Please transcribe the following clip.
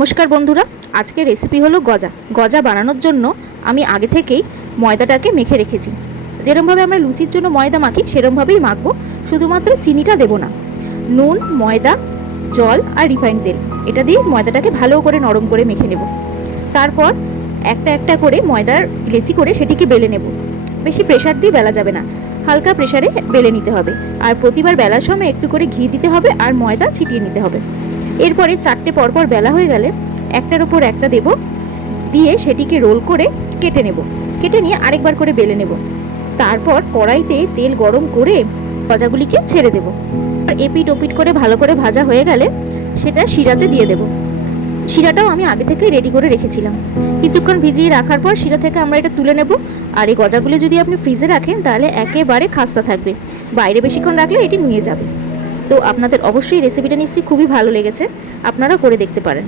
নমস্কার বন্ধুরা, আজকের রেসিপি হলো গজা। গজা বানানোর জন্য আমি আগে থেকেই ময়দাটাকে মেখে রেখেছি। যেরকমভাবে আমরা লুচির জন্য ময়দা মাখি সেরকমভাবেই মাখবো, শুধুমাত্র চিনিটা দেবো না। নুন, ময়দা, জল আর রিফাইন্ড তেল এটা দিয়ে ময়দাটাকে ভালো করে নরম করে মেখে নেব। তারপর একটা একটা করে ময়দার লেচি করে সেটিকে বেলে নেব। বেশি প্রেশার দিয়ে বেলা যাবে না, হালকা প্রেশারে বেলে নিতে হবে। আর প্রতিবার বেলার সময় একটু করে ঘি দিতে হবে আর ময়দা ছিটিয়ে নিতে হবে। এরপরে চারটে পরপর বেলা হয়ে গেলে একটার উপর একটা দেব, দিয়ে সেটিকে রোল করে কেটে নেব। কেটে নিয়ে আরেকবার করে বেলে নেব। তারপর কড়াইতে তেল গরম করে গজাগুলিকে ছেড়ে দেব। আর এপিট ওপিট করে ভালো করে ভাজা হয়ে গেলে সেটা শিরাতে দিয়ে দেব। শিরাটাও আমি আগে থেকে রেডি করে রেখেছিলাম। কিছুক্ষণ ভিজিয়ে রাখার পর শিরা থেকে আমরা এটা তুলে নেব। আর এই গজাগুলি যদি আপনি ফ্রিজে রাখেন তাহলে একেবারে খাস্তা থাকবে, বাইরে বেশিক্ষণ রাখলে এটি নুয়ে যাবে। তো আপনাদের অবশ্যই রেসিপিটা নিশ্চয়ই খুবই ভালো লেগেছে, আপনারা করে দেখতে পারেন।